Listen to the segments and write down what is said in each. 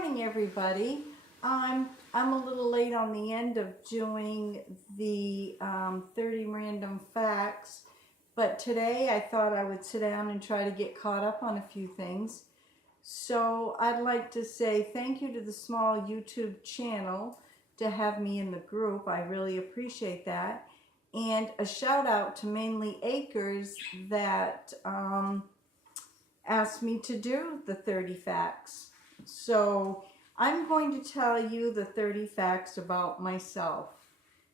morning, everybody. I'm a little late on the end of doing the 30 random facts, but today I thought I would sit down and try to get caught up on a few things. So I'd like to say thank you to the small YouTube channel to have me in the group. I really appreciate that. And a shout out to Mainly Acres that asked me to do the 30 facts. So I'm going to tell you the 30 facts about myself.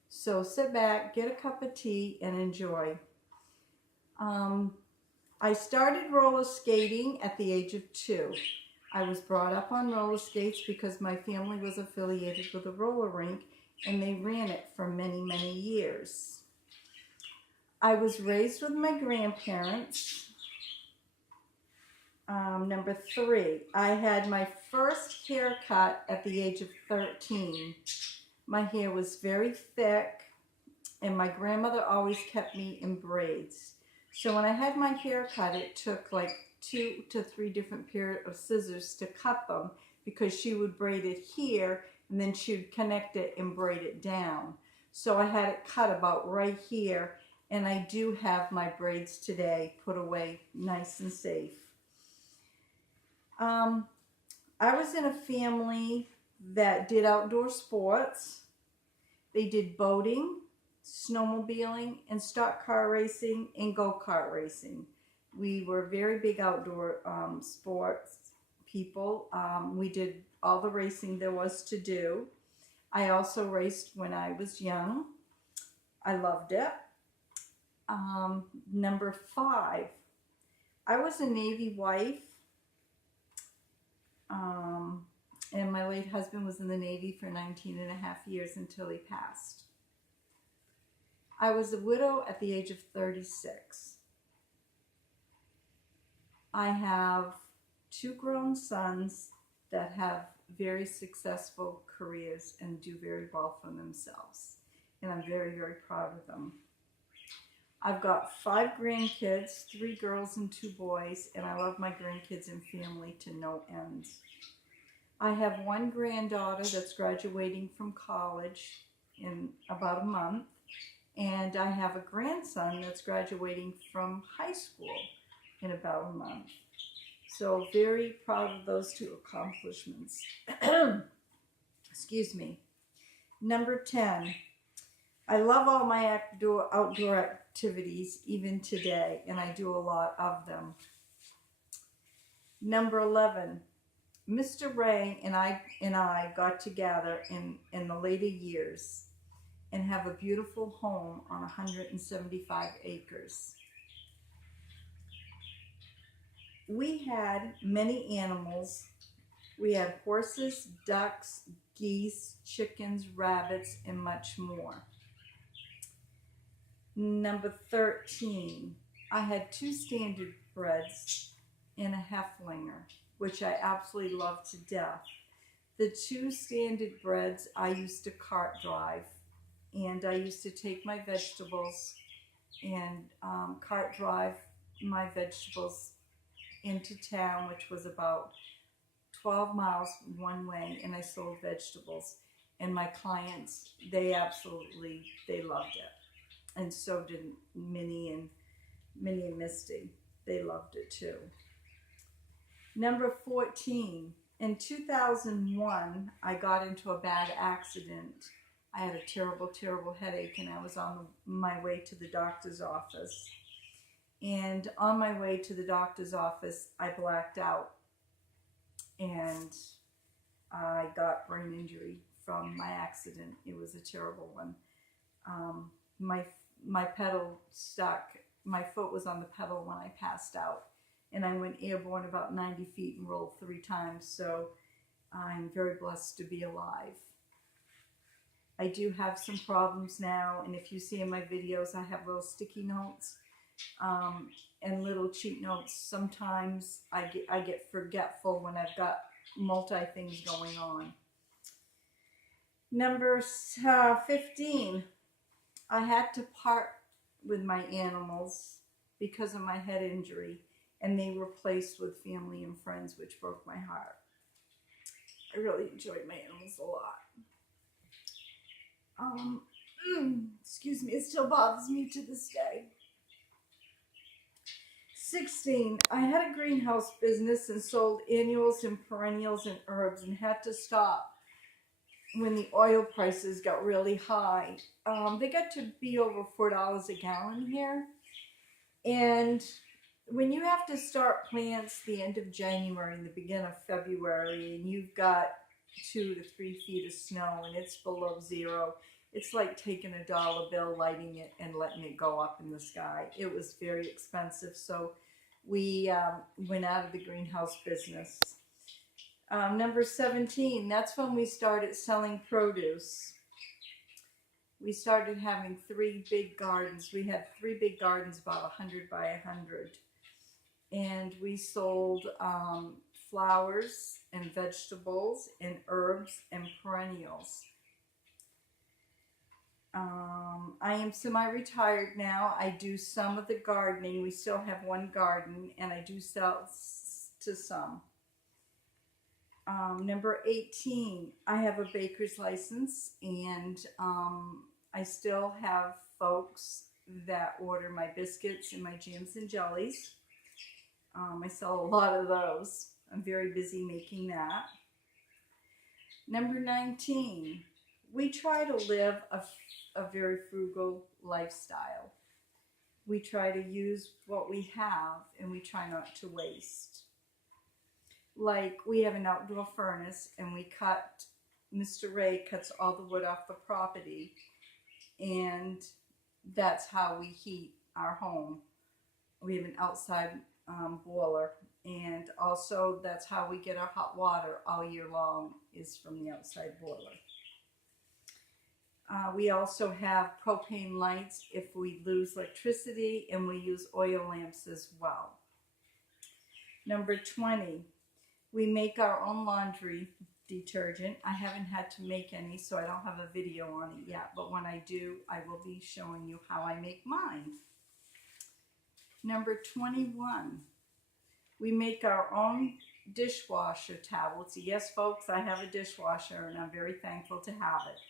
So sit back, get a cup of tea, and enjoy. I started roller skating at the age of 2. I was brought up on roller skates because my family was affiliated with a roller rink and they ran it for many, many years. I was raised with my grandparents. Number 3, I had my first haircut at the age of 13. My hair was very thick and my grandmother always kept me in braids. So when I had my hair cut, it took like 2 to 3 different pairs of scissors to cut them because she would braid it here and then she would connect it and braid it down. So I had it cut about right here, and I do have my braids today put away nice and safe. I was in a family that did outdoor sports. They did boating, snowmobiling, and stock car racing and go-kart racing. We were very big outdoor sports people. We did all the racing there was to do. I also raced when I was young. I loved it. Number 5, I was a Navy wife. And my late husband was in the Navy for 19 and a half years until he passed. I was a widow at the age of 36. I have 2 grown sons that have very successful careers and do very well for themselves. And I'm very, very proud of them. I've got 5 grandkids, 3 girls and 2 boys, and I love my grandkids and family to no end. I have 1 granddaughter that's graduating from college in about a month, and I have a grandson that's graduating from high school in about a month. So very proud of those 2 accomplishments. Excuse me. Number 10. I love all my outdoor activities, even today, and I do a lot of them. Number 11, Mr. Ray and I got together in the later years and have a beautiful home on 175 acres. We had many animals. We had horses, ducks, geese, chickens, rabbits, and much more. Number 13, I had 2 standard breds and a Heflinger, which I absolutely love to death. The 2 standard breds I used to cart drive, and I used to take my vegetables and cart drive my vegetables into town, which was about 12 miles one way, and I sold vegetables. And my clients, they loved it. And so did Minnie and Misty. They loved it too. Number 14, in 2001, I got into a bad accident. I had a terrible, terrible headache, and I was on my way to the doctor's office. And on my way to the doctor's office, I blacked out, and I got brain injury from my accident. It was a terrible one. My pedal stuck. My foot was on the pedal when I passed out, and I went airborne about 90 feet and rolled 3 times. So I'm very blessed to be alive. I do have some problems now, and if you see in my videos, I have little sticky notes and little cheat notes. Sometimes I get forgetful when I've got multi things going on. Number 15. I had to part with my animals because of my head injury, and they were placed with family and friends, which broke my heart. I really enjoy my animals a lot. Excuse me, it still bothers me to this day. 16, I had a greenhouse business and sold annuals and perennials and herbs and had to stop when the oil prices got really high. They got to be over $4 a gallon here. And when you have to start plants the end of January and the beginning of February, and you've got 2 to 3 feet of snow and it's below zero, it's like taking a dollar bill, lighting it, and letting it go up in the sky. It was very expensive, so we went out of the greenhouse business. Number 17, that's when we started selling produce. We started having 3 big gardens. We had 3 big gardens, about 100 by 100. And we sold flowers and vegetables and herbs and perennials. I am semi-retired now. I do some of the gardening. We still have 1 garden, and I do sell to some. Number 18, I have a baker's license, and I still have folks that order my biscuits and my jams and jellies. I sell a lot of those. I'm very busy making that. Number 19, we try to live a very frugal lifestyle. We try to use what we have, and we try not to waste. Like, we have an outdoor furnace, and Mr. Ray cuts all the wood off the property, and that's how we heat our home. We have an outside boiler, and also that's how we get our hot water all year long, is from the outside boiler. We also have propane lights if we lose electricity, and we use oil lamps as well. Number 20, we make our own laundry detergent. I haven't had to make any, so I don't have a video on it yet, but when I do, I will be showing you how I make mine. Number 21, we make our own dishwasher towels. Yes, folks, I have a dishwasher, and I'm very thankful to have it.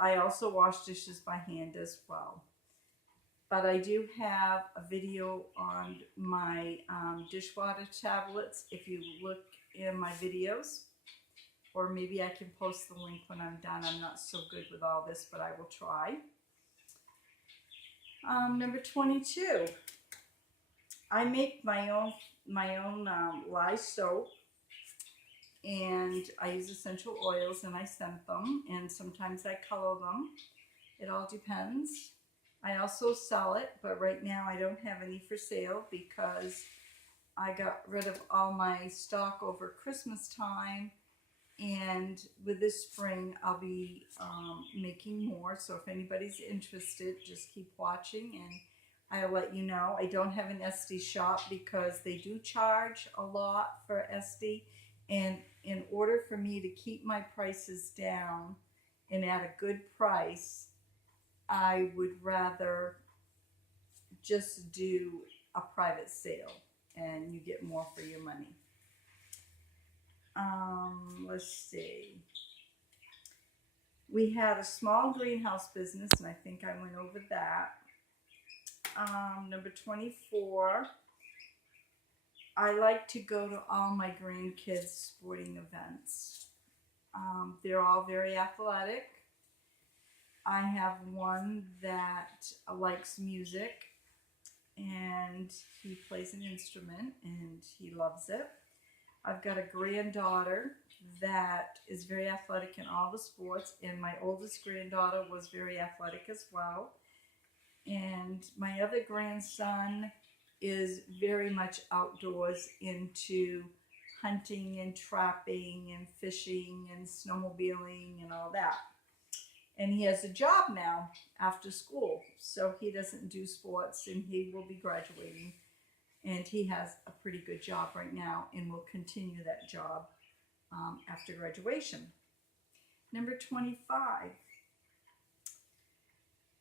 I also wash dishes by hand as well. But I do have a video on my dishwater tablets if you look in my videos. Or maybe I can post the link when I'm done. I'm not so good with all this, but I will try. Number 22. I make my own lye soap. And I use essential oils, and I scent them, and sometimes I color them. It all depends. I also sell it, but right now I don't have any for sale because I got rid of all my stock over Christmas time, and with this spring I'll be making more. So if anybody's interested, just keep watching and I'll let you know. I don't have an SD shop because they do charge a lot for SD, and in order for me to keep my prices down and at a good price, I would rather just do a private sale and you get more for your money. Let's see. We had a small greenhouse business, and I think I went over that. Number 24. I like to go to all my grandkids' sporting events. They're all very athletic. I have one that likes music, and he plays an instrument, and he loves it. I've got a granddaughter that is very athletic in all the sports, and my oldest granddaughter was very athletic as well. And my other grandson is very much outdoors, into hunting and trapping and fishing and snowmobiling and all that. And he has a job now after school, so he doesn't do sports, and he will be graduating. And he has a pretty good job right now and will continue that job after graduation. Number 25.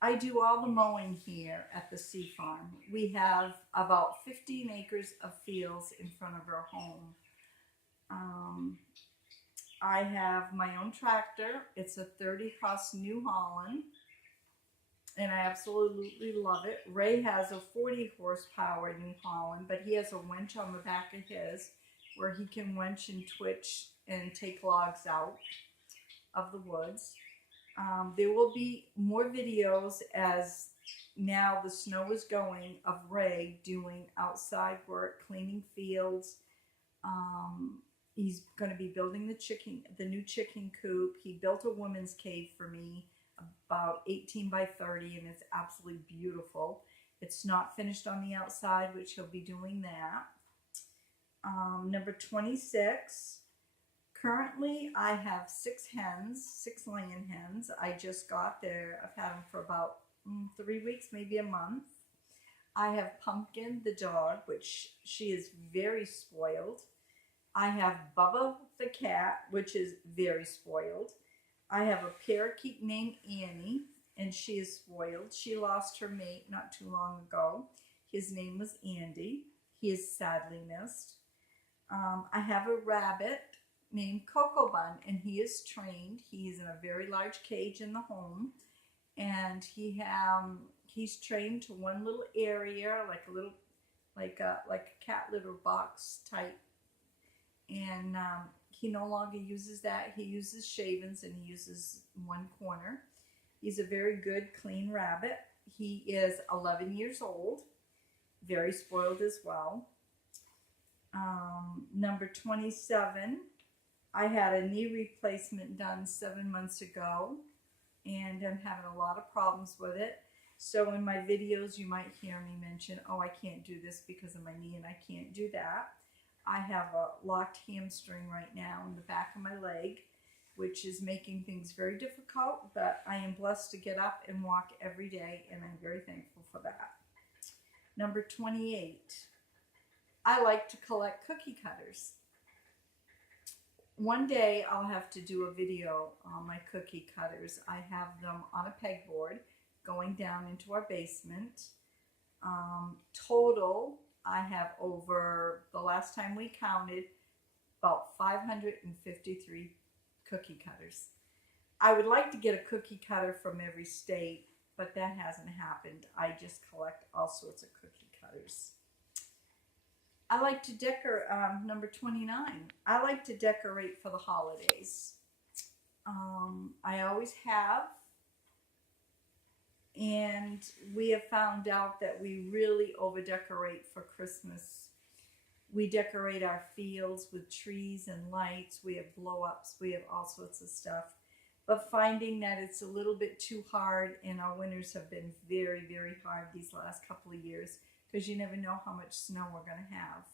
I do all the mowing here at the Sea Farm. We have about 15 acres of fields in front of our home. I have my own tractor. It's a 30 Cross New Holland, and I absolutely love it. Ray has a 40 horsepower New Holland, but he has a winch on the back of his where he can winch and twitch and take logs out of the woods. There will be more videos as now the snow is going of Ray doing outside work, cleaning fields. He's going to be building the new chicken coop. He built a woman's cave for me, about 18 by 30, and it's absolutely beautiful. It's not finished on the outside, which he'll be doing that. Number 26. Currently, I have 6 hens, 6 laying hens. I just got there. I've had them for about 3 weeks, maybe a month. I have Pumpkin, the dog, which she is very spoiled. I have Bubba, the cat, which is very spoiled. I have a parakeet named Annie, and she is spoiled. She lost her mate not too long ago. His name was Andy. He is sadly missed. I have a rabbit named Cocoa Bun, and he is trained. He's in a very large cage in the home, and he's trained to one little area, like a cat litter box type, and he no longer uses that. He uses shavings, and he uses one corner. He's a very good, clean rabbit. He is 11 years old, very spoiled as well. Number 27, I had a knee replacement done 7 months ago, and I'm having a lot of problems with it. So in my videos, you might hear me mention, oh, I can't do this because of my knee, and I can't do that. I have a locked hamstring right now in the back of my leg, which is making things very difficult, but I am blessed to get up and walk every day, and I'm very thankful for that. Number 28, I like to collect cookie cutters. One day I'll have to do a video on my cookie cutters. I have them on a pegboard going down into our basement. Total, I have over, the last time we counted, about 553 cookie cutters. I would like to get a cookie cutter from every state, but that hasn't happened. I just collect all sorts of cookie cutters. I like to decorate, number 29, I like to decorate for the holidays. I always have, and we have found out that we really over-decorate for Christmas. We decorate our fields with trees and lights. We have blow-ups. We have all sorts of stuff. But finding that it's a little bit too hard, and our winters have been very, very hard these last couple of years, because you never know how much snow we're going to have.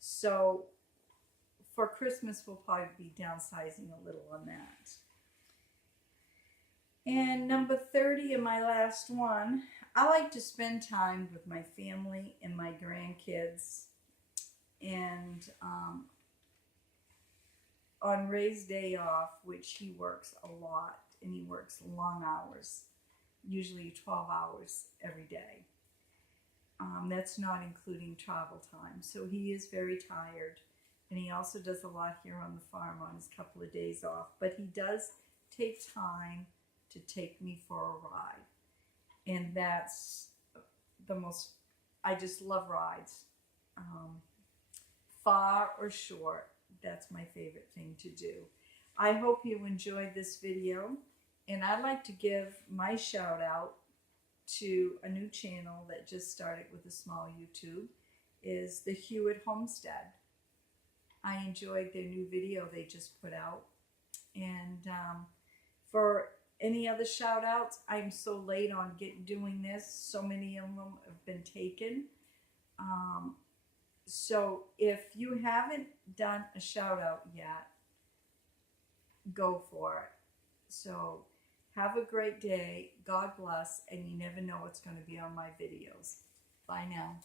So for Christmas, we'll probably be downsizing a little on that. And number 30, and my last one, I like to spend time with my family and my grandkids. And on Ray's day off, which he works a lot, and he works long hours, usually 12 hours every day. That's not including travel time. So he is very tired, and he also does a lot here on the farm on his couple of days off. But he does take time to take me for a ride, and that's the most, I just love rides. Far or short, that's my favorite thing to do. I hope you enjoyed this video, and I'd like to give my shout out to a new channel that just started with a small YouTube, is the Hewitt Homestead. I enjoyed their new video they just put out. And for any other shout outs, I'm so late on doing this. So many of them have been taken. So if you haven't done a shout out yet, go for it. So have a great day. God bless. And you never know what's going to be on my videos. Bye now.